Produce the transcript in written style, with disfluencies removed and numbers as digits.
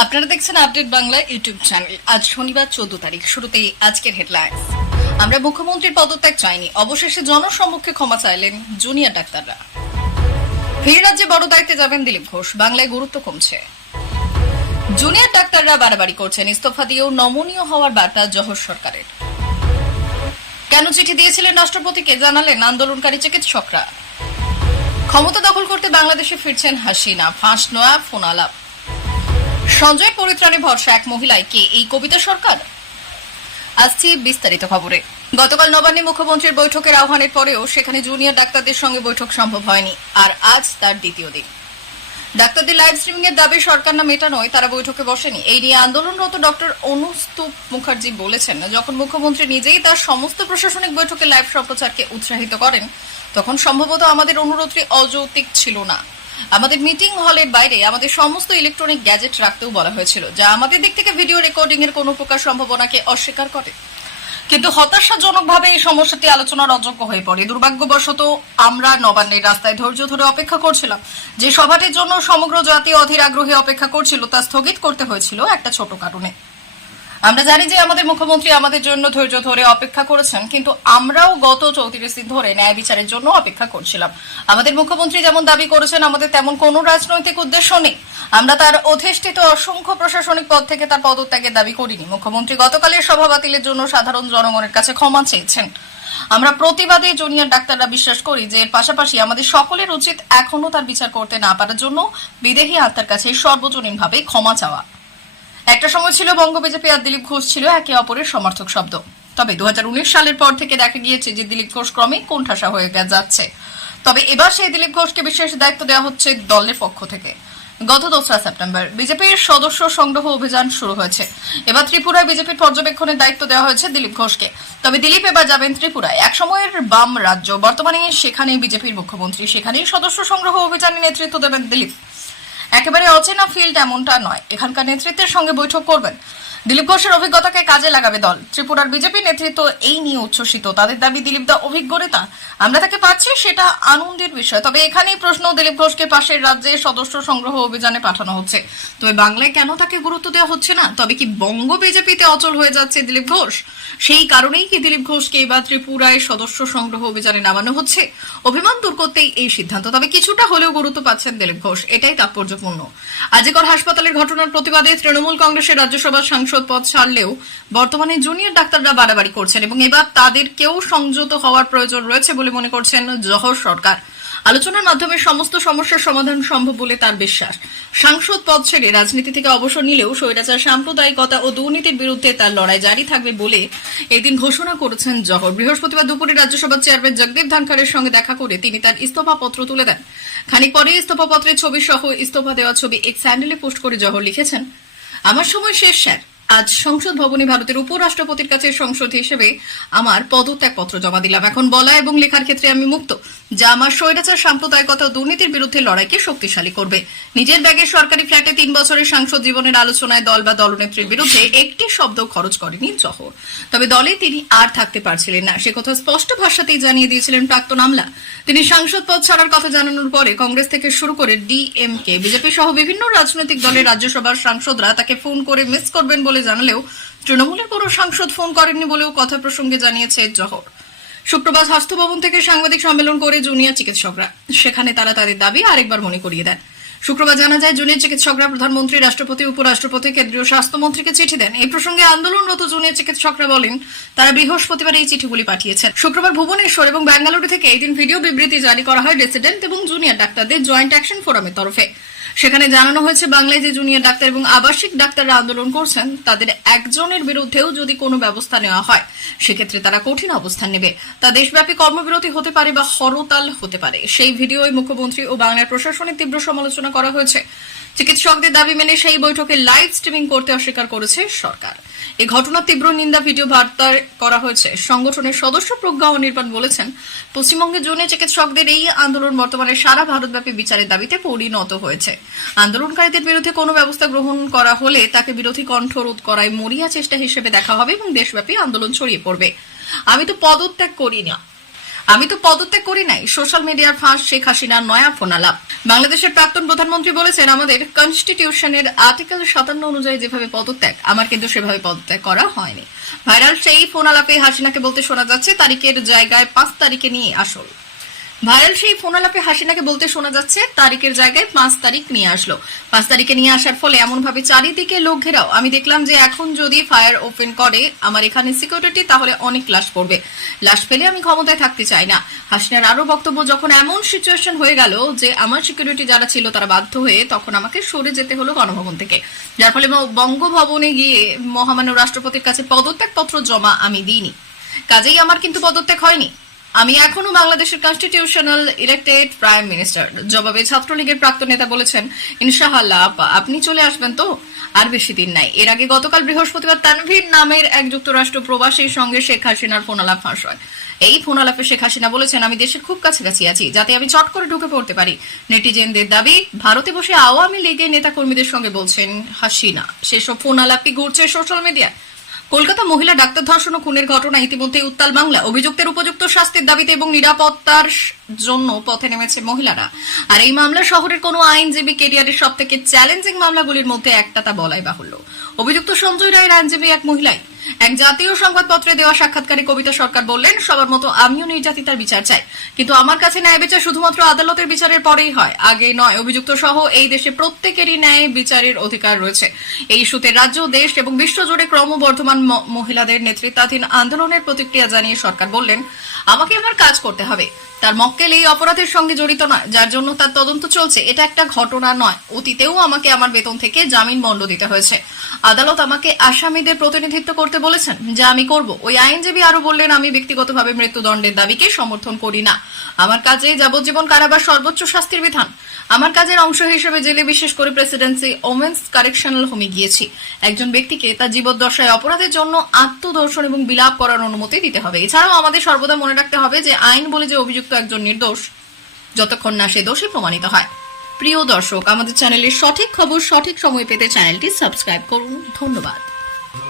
আপনারা দেখছেন update Bangla YouTube channel. আজ শনিবার 14 তারিখ। শুরুতেই আজকের হেডলাইন্স। আমরা মুখ্যমন্ত্রীর পদত্যাগ চাইনি, অবশেষে জনসম্মুখে ক্ষমা চাইলেন জুনিয়র ডাক্তাররা। ফের রাজ্যে বড় দায়িত্বে যাবেন দিলীপ ঘোষ, বাংলায় গুরুত্ব কমছে। জুনিয়র ডাক্তাররা বাড়াবাড়ি করছেন, ইস্তফা দিয়েও নমনীয় হওয়ার বার্তা জহর সরকারের। কেন চিঠি দিয়েছিলেন রাষ্ট্রপতিকে, জানালেন আন্দোলনকারী চিকিৎসকরা। ক্ষমতা দখল করতে বাংলাদেশে ফিরছেন হাসিনা, ফাঁস নয়া ফোন আলাপ। সঞ্জয় পরিত্রাণে ভরসা এক মহিলায়, কে এই কবিতা সরকার? আসছি বিস্তারিত খবরে। গতকাল নবান্নে মুখ্যমন্ত্রীর বৈঠকের আহ্বানের পরেও সেখানে জুনিয়র ডাক্তারদের সঙ্গে বৈঠক সম্ভব হয়নি, আর আজ তার দ্বিতীয় দিন। ডাক্তারদের লাইভ স্ট্রিমিং এর দাবি সরকার না মেটানোয় তারা বৈঠকে বসেনি। এই নিয়ে আন্দোলনরত ডক্টর অনুস্তব মুখার্জি বলেছেন, যখন মুখ্যমন্ত্রী নিজেই তার সমস্ত প্রশাসনিক বৈঠকে লাইভ সম্প্রচারকে উৎসাহিত করেন, তখন সম্ভবত আমাদের অনুরোধটি অযৌক্তিক ছিল না। আমাদের মিটিং হলের বাইরে আমাদের সমস্ত ইলেকট্রনিক গ্যাজেট রাখতেও বলা হয়েছিল, যা আমাদের দিক থেকে ভিডিও রেকর্ডিং এর কোনো প্রকার সম্ভাবনাকে অস্বীকার করে। কিন্তু হতাশাজনকভাবে এই সমস্যাটি আলোচনার অযোগ্য হয়ে পড়ে। দুর্ভাগ্যবশত আমরা নবান্নের রাস্তায় ধৈর্য ধরে অপেক্ষা করছিলাম। যে সভাটির জন্য সমগ্র জাতি অধীর আগ্রহে অপেক্ষা করছিল, তা স্থগিত করতে হয়েছিল একটা ছোট কারণে। আমরা জানি যে আমাদের মুখ্যমন্ত্রী আমাদের জন্য ধৈর্য ধরে অপেক্ষা করেছেন, কিন্তু আমরাও গত 34 দিন ধরে ন্যায় বিচারের জন্য অপেক্ষা করছিলাম। আমাদের মুখ্যমন্ত্রী যেমন দাবি করেছেন, আমাদের তেমন কোনো রাজনৈতিক উদ্দেশ্য নেই। আমরা তার অধিষ্ঠিত অসংখ্য প্রশাসনিক পদ থেকে তার পদত্যাগের দাবি করিনি। মুখ্যমন্ত্রী গতকালের সভা বাতিলের জন্য সাধারণ জনগণের কাছে ক্ষমা চেয়েছেন। আমরা প্রতিবাদী জুনিয়র ডাক্তাররা বিশ্বাস করি যে এর পাশাপাশি আমাদের সকলের উচিত এখনো তার বিচার করতে না পারার জন্য বিদেহী আত্মার কাছে সর্বজনীনভাবে ক্ষমা চাওয়া। একটা সময় ছিল বঙ্গ বিজেপি আর দিলীপ ঘোষ ছিল একে অপরের সমর্থক শব্দ। তবে 2019 সালের পর থেকে দেখা গিয়েছে যে দিলীপ ঘোষ ক্রমে কোণঠাসা হয়ে যাচ্ছে। তবে এবার সেই দিলীপ ঘোষকে বিশেষ দায়িত্ব দেওয়া হচ্ছে দলের পক্ষ থেকে। গত 2 সেপ্টেম্বর বিজেপির সদস্য সংগ্রহ অভিযান শুরু হয়েছে। এবার ত্রিপুরায় বিজেপির পর্যবেক্ষণের দায়িত্ব দেওয়া হয়েছে দিলীপ ঘোষকে। তবে দিলীপ এবার যাবেন ত্রিপুরায়, এক সময়ের বাম রাজ্য। বর্তমানে সেখানেই বিজেপির মুখ্যমন্ত্রী, সেখানেই সদস্য সংগ্রহ অভিযানে নেতৃত্ব দেবেন দিলীপ। একেবারে অচেনা ফিল্ড এমনটা নয়, এখানকার নেতৃত্বের সঙ্গে বৈঠক করবেন। দিলীপ ঘোষের অভিজ্ঞতাকে কাজে লাগাবে দল। ত্রিপুরার বিজেপি নেতৃত্ব এই নিয়ে উচ্ছ্বসিত। তাদের দাবি দিলীপ দা অভিজ্ঞ নেতা, আমরা তাকে পাচ্ছি, সেটা আনন্দের বিষয়। তবে এখানেই প্রশ্ন, দিলীপ ঘোষকে পাশের রাজ্যে সদস্য সংগ্রহ অভিযানে পাঠানো হচ্ছে, তবে বাংলায় কেন তাকে গুরুত্ব দেওয়া হচ্ছে না? তবে কি বঙ্গ বিজেপিতে অচল হয়ে যাচ্ছে দিলীপ ঘোষ? সেই কারণেই কি দিলীপ ঘোষকে এবার ত্রিপুরায় সদস্য সংগ্রহ অভিযানে নামানো হচ্ছে? অভিমান দূর করতেই এই সিদ্ধান্ত। তবে কিছুটা হলেও গুরুত্ব পাচ্ছেন দিলীপ ঘোষ, এটাই তাৎপর্যপূর্ণ। আজিকর হাসপাতালের ঘটনার প্রতিবাদে তৃণমূল কংগ্রেসের রাজ্যসভার সাংসদ পদ ছাড়লেও বর্তমানে জুনিয়র ডাক্তাররা বাড়াবাড়ি করছেন এবং এবার তাদেরকেও সংযত হওয়ার প্রয়োজন রয়েছে বলে মনে করছেন জহর সরকার। আলোচনার মাধ্যমে সমস্ত সমস্যার সমাধান সম্ভব বলে তার বিশ্বাস। সাংসদ পদ ছেড়ে রাজনীতি থেকে অবসর নিলেও স্বৈরাচার, সাম্প্রদায়িকতা ও দুর্নীতির বিরুদ্ধে তার লড়াই জারি থাকবে বলে এদিন ঘোষণা করেছেন জহর। বৃহস্পতিবার দুপুরে রাজ্যসভার চেয়ারম্যান জগদীপ ধনখড়ের সঙ্গে দেখা করে তিনি তার ইস্তফা পত্র তুলে দেন। খানিক পরে ইস্তফা পত্রের ছবি সহ ইস্তফা দেওয়া ছবি এক্স হ্যান্ডেলে পোস্ট করে জহর লিখেছেন, আমার সময় শেষ স্যার। আজ সংসদ ভবনে ভারতের উপরাষ্ট্রপতির কাছে সংসদ হিসেবে আমার পদত্যাগ পত্র জমা দিলাম। এখন বলা এবং লেখার ক্ষেত্রে আমি মুক্ত, যা আমার স্বৈরাচার, সাম্প্রদায়িকতা ও দুর্নীতির বিরুদ্ধে লড়াইকে শক্তিশালী করবে। নিজের ব্যাগে সরকারি ফ্ল্যাটে 3 বছরের সাংসদ জীবনের আলোচনায় দল বা দলনেত্রীর বিরুদ্ধে একটি শব্দ খরচ করেনি জহর। তবে দলে তিনি আর থাকতে পারছিলেন না, সে কথা স্পষ্ট ভাষাতেই জানিয়ে দিয়েছিলেন প্রাক্তন আমলা। তিনি সাংসদ পদ ছাড়ার কথা জানানোর পরে কংগ্রেস থেকে শুরু করে ডিএমকে, বিজেপি সহ বিভিন্ন রাজনৈতিক দলের রাজ্যসভার সাংসদরা তাকে ফোন করে মিস করবেন বলে জানালেও তৃণমূলের কোনো সাংসদ ফোন করেননি বলেও কথা প্রসঙ্গে জানিয়েছে জহর। শুক্রবার স্বাস্থ্য ভবন থেকে সাংবাদিক সম্মেলন করে জুনিয়র চিকিৎসকরা, সেখানে তারা তাদের দাবি আরেকবার মনে করিয়ে দেন। শুক্রবার জানা যায়, জুনিয়র চিকিৎসকরা প্রধানমন্ত্রী, রাষ্ট্রপতি, উপরাষ্ট্রপতি, কেন্দ্রীয় স্বাস্থ্যমন্ত্রীকে চিঠি দেন। এই প্রসঙ্গে আন্দোলনরত জুনিয়র চিকিৎসকরা বলেন, তারা বৃহস্পতিবার এই চিঠিগুলি পাঠিয়েছেন। শুক্রবার ভুবনেশ্বর এবং বেঙ্গালুরু থেকে এই দিন ভিডিও বিবৃতি জারি করা হয় রেসিডেন্ট এবং জুনিয়র ডাক্তারদের জয়েন্ট অ্যাকশন ফোরামের তরফে। সেখানে জানানো হয়েছে, বাংলায় যে জুনিয়র ডাক্তার এবং আবাসিক ডাক্তাররা আন্দোলন করছেন, তাদের একজনের বিরুদ্ধেও যদি কোনো ব্যবস্থা নেওয়া হয়, সেক্ষেত্রে তারা কঠিন অবস্থান নেবে। তা দেশব্যাপী কর্মবিরতি হতে পারে বা হরতাল হতে পারে। সেই ভিডিওয় মুখ্যমন্ত্রী ও বাংলার প্রশাসনের তীব্র সমালোচনা করা হয়েছে। চিকিৎসকদের দাবি মেনে সেই বৈঠকে লাইভ স্ট্রিমিং করতে অস্বীকার করেছে সরকার। এই ঘটনার তীব্র নিন্দা ভিডিও বার্তা করা হয়েছে। সংগঠনের সদস্য প্রজ্ঞা অনির্বাণ বলেছেন, পশ্চিমবঙ্গে জুনিয়র চিকিৎসকদের এই আন্দোলন বর্তমানে সারা ভারতব্যাপী বিচারের দাবিতে পরিণত হয়েছে। আন্দোলনকারীদের বিরুদ্ধে কোনো ব্যবস্থা গ্রহণ করা হলে তাকে বিরোধী কণ্ঠ রোধ করায় মরিয়া চেষ্টা হিসেবে দেখা হবে এবং দেশব্যাপী আন্দোলন ছড়িয়ে পড়বে। আমি তো পদত্যাগ করি না, আমি তো পদত্যাগ করি নাই। সোশ্যাল মিডিয়ার ফাঁস শেখ হাসিনার নয়া ফোনালাপ। বাংলাদেশের প্রাক্তন প্রধানমন্ত্রী বলেছেন, আমাদের কনস্টিটিউশনের আর্টিকেল 57 অনুযায়ী যেভাবে পদত্যাগ, আমার কিন্তু সেভাবে পদত্যাগ করা হয়নি। ভাইরাল সেই ফোনালাপে হাসিনাকে বলতে শোনা যাচ্ছে তারিখের জায়গায় 5 তারিখে নিয়ে আসল। ভাইরাল সেই ফোনালাপে হাসিনাকে বলতে শোনা যাচ্ছে তারিখের জায়গায় 5 তারিখ নিয়ে আসলো। 5 তারিখে নিয়ে আসার ফলে এমন ভাবে চারিদিকে লোক ঘেরাও। আমি দেখলাম যে এখন যদি ফায়ার ওপেন করে আমার এখানে সিকিউরিটি, তাহলে অনেক লাশ পড়বে। লাশ ফেলে আমি ক্ষমতায় থাকতে চাই না। হাসিনার আরো বক্তব্য, যখন এমন সিচুয়েশন হয়ে গেল যে আমার সিকিউরিটি যারা ছিল তারা বাধ্য হয়ে তখন আমাকে সরে যেতে হলো গণভবন থেকে, যার ফলে বঙ্গভবনে গিয়ে মহামান্য রাষ্ট্রপতির কাছে পদত্যাগ পত্র জমা আমি দিইনি। কাজেই আমার কিন্তু পদত্যাগ হয়নি। আমি এখনো বাংলাদেশের কনস্টিটিউশনাল ইলেক্টেড প্রাইম মিনিস্টার। জবাবে ছাত্রলীগের প্রাক্তন নেতা বলেছেন, ইনশাআল্লাহ আপনি চলে আসবেন তো, আর বেশি দিন নাই। এর আগে গতকাল বৃহস্পতিবার তানভীর নামের এক যুক্তরাষ্ট্র প্রবাসীর সঙ্গে শেখ হাসিনার ফোনালাপ ফাঁস হয়। এই ফোনালাপে শেখ হাসিনা বলেছেন, আমি দেশের খুব কাছাকাছি আছি, যাতে আমি চট করে ঢুকে পড়তে পারি। নেটিজেনদের দাবি, ভারতে বসে আওয়ামী লীগের নেতা কর্মীদের সঙ্গে বলছেন হাসিনা। সেসব ফোনালাপই ঘুরছে সোশ্যাল মিডিয়ায়। কলকাতা মহিলা ডাক্তার ধর্ষণ ও খুনের ঘটনা ইতিমধ্যে উত্তাল বাংলা। অভিযুক্তের উপযুক্ত শাস্তির দাবিতে এবং নিরাপত্তার জন্য পথে নেমেছে মহিলারা। আর এই মামলা শহরের কোনো আইনজীবী কেরিয়ারের সব থেকে চ্যালেঞ্জিং মামলাগুলির মধ্যে একটা, তা বলাই বাহুল্য। অভিযুক্ত সঞ্জয় রায়ের আইনজীবী এক মহিলাই। এক জাতীয় সংবাদপত্রে দেওয়া সাক্ষাৎকারে কবিতা সরকার বললেন, সবার মতো আমিও নির্যাতিতার বিচার চাই, কিন্তু আমার কাছে ন্যায় বিচার শুধুমাত্র আদালতের বিচারের পরেই হয়, আগে নয়। অভিযুক্ত সহ এই দেশে প্রত্যেকেরই ন্যায় বিচারের অধিকার রয়েছে। এই ইস্যুতে রাজ্য, দেশ এবং বিশ্বজুড়ে ক্রমবর্ধমান মহিলাদের নেতৃত্বাধীন আন্দোলনের প্রতিক্রিয়া জানিয়ে সরকার বললেন, আমাকে আমার কাজ করতে হবে। তার মক্কেল এই অপরাধের সঙ্গে জড়িত নয়, যার জন্য তার তদন্ত চলছে। এটা একটা ঘটনা নয়। অতীতেও আমাকে আমার বেতন থেকে জামিন মন্ড দিতে হয়েছে। আদালত আমাকে আসামিদের প্রতিনিধিত্ব করতে বলেছেন, যা আমি করব। ওই আইনজীবী আরো বললেন, আমি ব্যক্তিগতভাবে মৃত্যুদণ্ডের দাবিকে সমর্থন করি না। আমার কাজে যাবজ্জীবন কারাবাস সর্বোচ্চ শাস্তির বিধান। আমার কাজের অংশ হিসেবে জেলে, বিশেষ করে প্রেসিডেন্সি ওমেন্স কারেকশনাল হোমে গিয়েছি। একজন ব্যক্তিকে তার জীবদ্দশায় অপরাধের জন্য আত্মদর্শন এবং বিলাপ করার অনুমতি দিতে হবে। এছাড়াও আমাদের সর্বদা মনে রাখতে হবে যে আইন বলে যে অভিযুক্ত একজন নির্দোষ, যতক্ষণ না সে দোষী প্রমাণিত হয়। প্রিয় দর্শক, আমাদের চ্যানেলের সঠিক খবর সঠিক সময় পেতে চ্যানেলটি সাবস্ক্রাইব করুন। ধন্যবাদ।